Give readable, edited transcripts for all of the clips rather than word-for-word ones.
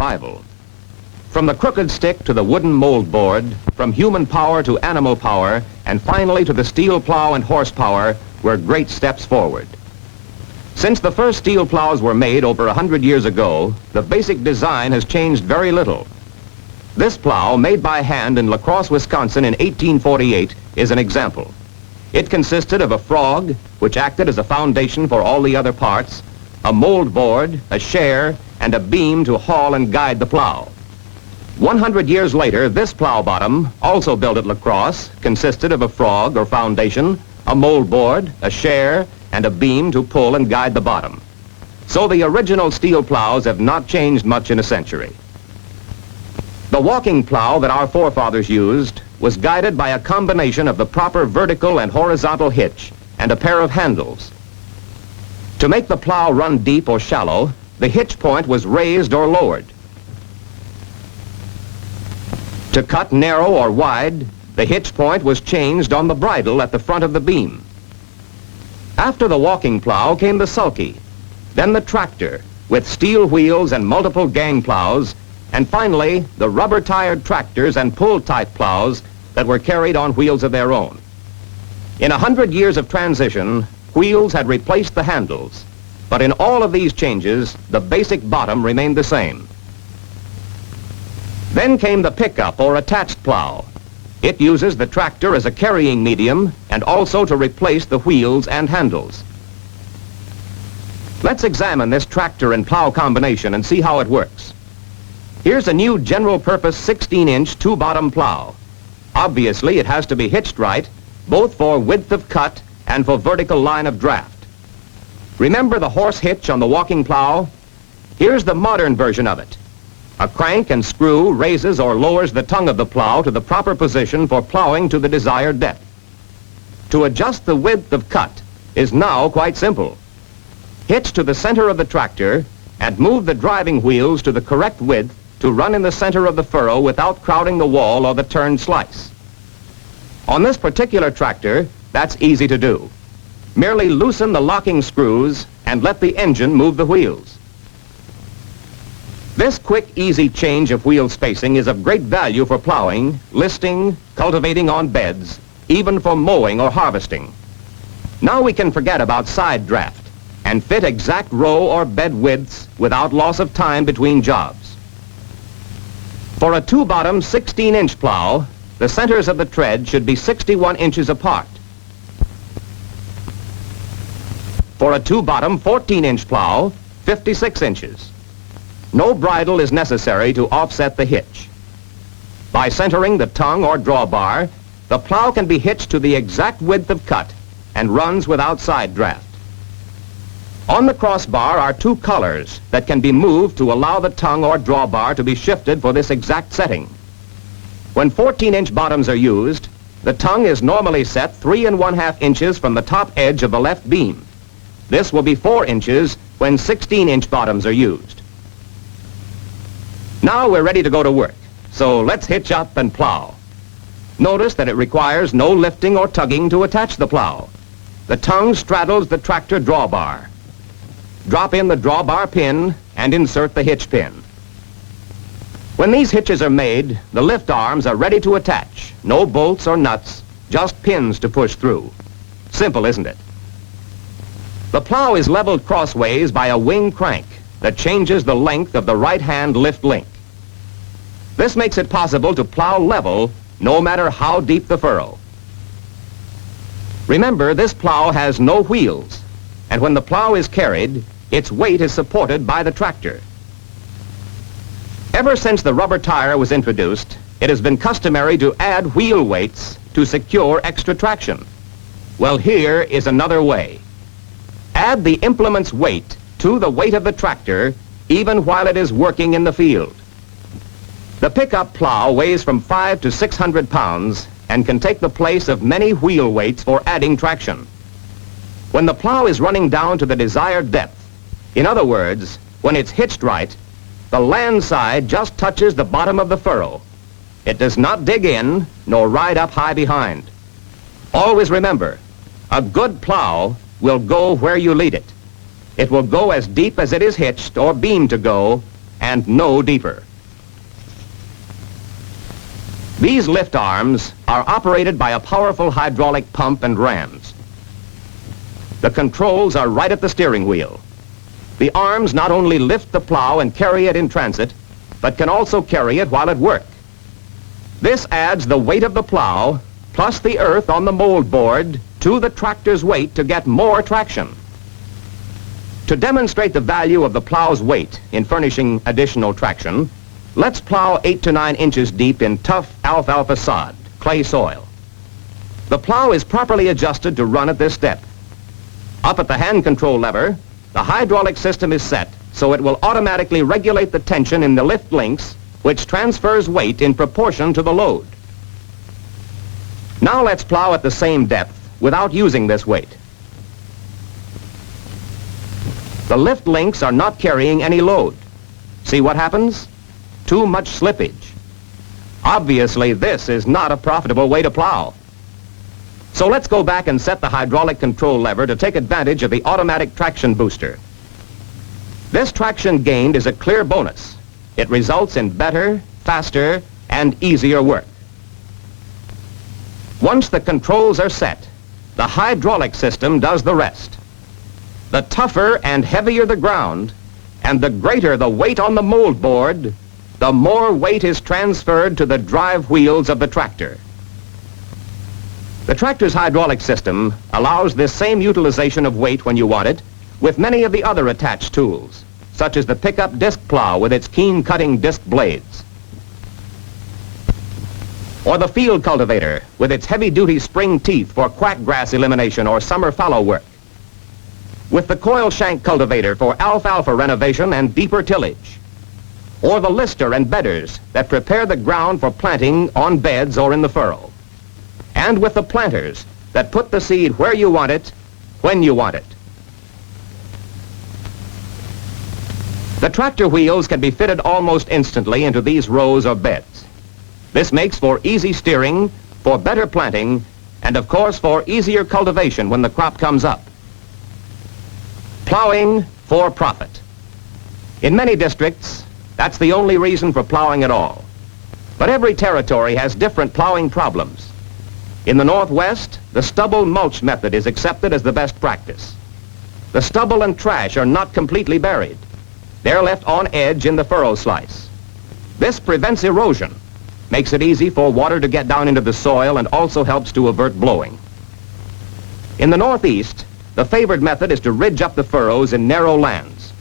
survival. From the crooked stick to the wooden mold board, from human power to animal power, and finally to the steel plow and horsepower were great steps forward. Since the first steel plows were made over 100 years ago, the basic design has changed very little. This plow, made by hand in La Crosse, Wisconsin in 1848, is an example. It consisted of a frog, which acted as a foundation for all the other parts, a mold board, a share, and a beam to haul and guide the plow. 100 years later, this plow bottom, also built at La Crosse, consisted of a frog or foundation, a mold board, a share, and a beam to pull and guide the bottom. So the original steel plows have not changed much in a century. The walking plow that our forefathers used was guided by a combination of the proper vertical and horizontal hitch and a pair of handles. To make the plow run deep or shallow, the hitch point was raised or lowered. To cut narrow or wide, the hitch point was changed on the bridle at the front of the beam. After the walking plow came the sulky, then the tractor with steel wheels and multiple gang plows, and finally the rubber-tired tractors and pull-type plows that were carried on wheels of their own. In 100 years of transition, wheels had replaced the handles, but in all of these changes, the basic bottom remained the same. Then came the pickup or attached plow. It uses the tractor as a carrying medium and also to replace the wheels and handles. Let's examine this tractor and plow combination and see how it works. Here's a new general-purpose 16-inch two-bottom plow. Obviously, it has to be hitched right, both for width of cut and for vertical line of draft. Remember the horse hitch on the walking plow? Here's the modern version of it. A crank and screw raises or lowers the tongue of the plow to the proper position for plowing to the desired depth. To adjust the width of cut is now quite simple. Hitch to the center of the tractor and move the driving wheels to the correct width to run in the center of the furrow without crowding the wall or the turned slice. On this particular tractor, that's easy to do. Merely loosen the locking screws and let the engine move the wheels. This quick, easy change of wheel spacing is of great value for plowing, listing, cultivating on beds, even for mowing or harvesting. Now we can forget about side draft and fit exact row or bed widths without loss of time between jobs. For a two-bottom 16-inch plow, the centers of the tread should be 61 inches apart. For a two-bottom 14-inch plow, 56 inches. No bridle is necessary to offset the hitch. By centering the tongue or drawbar, the plow can be hitched to the exact width of cut and runs without side draft. On the crossbar are two collars that can be moved to allow the tongue or drawbar to be shifted for this exact setting. When 14-inch bottoms are used, the tongue is normally set 3 1/2 inches from the top edge of the left beam. This will be 4 inches when 16-inch bottoms are used. Now we're ready to go to work, so let's hitch up and plow. Notice that it requires no lifting or tugging to attach the plow. The tongue straddles the tractor drawbar. Drop in the drawbar pin and insert the hitch pin. When these hitches are made, the lift arms are ready to attach. No bolts or nuts, just pins to push through. Simple, isn't it? The plow is leveled crossways by a wing crank that changes the length of the right-hand lift link. This makes it possible to plow level no matter how deep the furrow. Remember, this plow has no wheels, and when the plow is carried, its weight is supported by the tractor. Ever since the rubber tire was introduced, it has been customary to add wheel weights to secure extra traction. Well, here is another way. Add the implement's weight to the weight of the tractor, even while it is working in the field. The pickup plow weighs from 500 to 600 pounds and can take the place of many wheel weights for adding traction. When the plow is running down to the desired depth, in other words, when it's hitched right, the land side just touches the bottom of the furrow. It does not dig in, nor ride up high behind. Always remember, a good plow will go where you lead it. It will go as deep as it is hitched or beamed to go, and no deeper. These lift arms are operated by a powerful hydraulic pump and rams. The controls are right at the steering wheel. The arms not only lift the plow and carry it in transit, but can also carry it while at work. This adds the weight of the plow plus the earth on the mold board to the tractor's weight to get more traction. To demonstrate the value of the plow's weight in furnishing additional traction, let's plow 8 to 9 inches deep in tough alfalfa sod, clay soil. The plow is properly adjusted to run at this depth. Up at the hand control lever, the hydraulic system is set so it will automatically regulate the tension in the lift links, which transfers weight in proportion to the load. Now let's plow at the same depth without using this weight. The lift links are not carrying any load. See what happens? Too much slippage. Obviously, this is not a profitable way to plow. So let's go back and set the hydraulic control lever to take advantage of the automatic traction booster. This traction gained is a clear bonus. It results in better, faster, and easier work. Once the controls are set, the hydraulic system does the rest. The tougher and heavier the ground, and the greater the weight on the mold board, the more weight is transferred to the drive wheels of the tractor. The tractor's hydraulic system allows this same utilization of weight when you want it with many of the other attached tools, such as the pickup disc plow with its keen cutting disc blades, or the field cultivator with its heavy-duty spring teeth for quack grass elimination or summer fallow work, with the coil shank cultivator for alfalfa renovation and deeper tillage, or the lister and bedders that prepare the ground for planting on beds or in the furrow, and with the planters that put the seed where you want it, when you want it. The tractor wheels can be fitted almost instantly into these rows or beds. This makes for easy steering, for better planting, and of course for easier cultivation when the crop comes up. Plowing for profit. In many districts, that's the only reason for plowing at all. But every territory has different plowing problems. In the Northwest, the stubble mulch method is accepted as the best practice. The stubble and trash are not completely buried. They're left on edge in the furrow slice. This prevents erosion, makes it easy for water to get down into the soil, and also helps to avert blowing. In the Northeast, the favored method is to ridge up the furrows in narrow lands.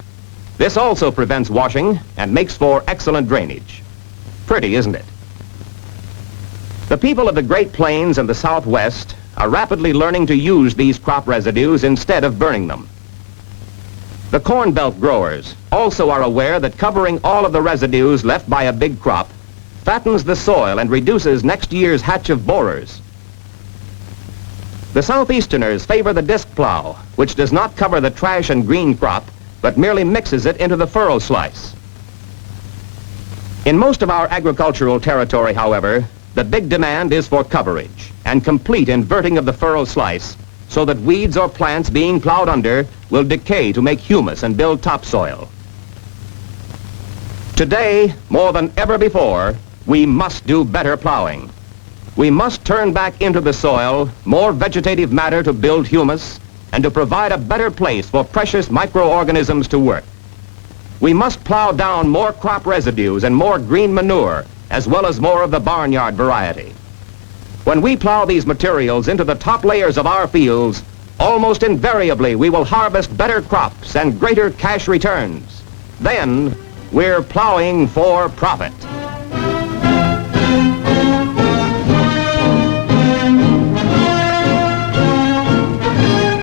This also prevents washing and makes for excellent drainage. Pretty, isn't it? The people of the Great Plains and the Southwest are rapidly learning to use these crop residues instead of burning them. The Corn Belt growers also are aware that covering all of the residues left by a big crop fattens the soil and reduces next year's hatch of borers. The Southeasterners favor the disc plow, which does not cover the trash and green crop, but merely mixes it into the furrow slice. In most of our agricultural territory, however, the big demand is for coverage and complete inverting of the furrow slice so that weeds or plants being plowed under will decay to make humus and build topsoil. Today, more than ever before, we must do better plowing. We must turn back into the soil more vegetative matter to build humus and to provide a better place for precious microorganisms to work. We must plow down more crop residues and more green manure, as well as more of the barnyard variety. When we plow these materials into the top layers of our fields, almost invariably we will harvest better crops and greater cash returns. Then, we're plowing for profit.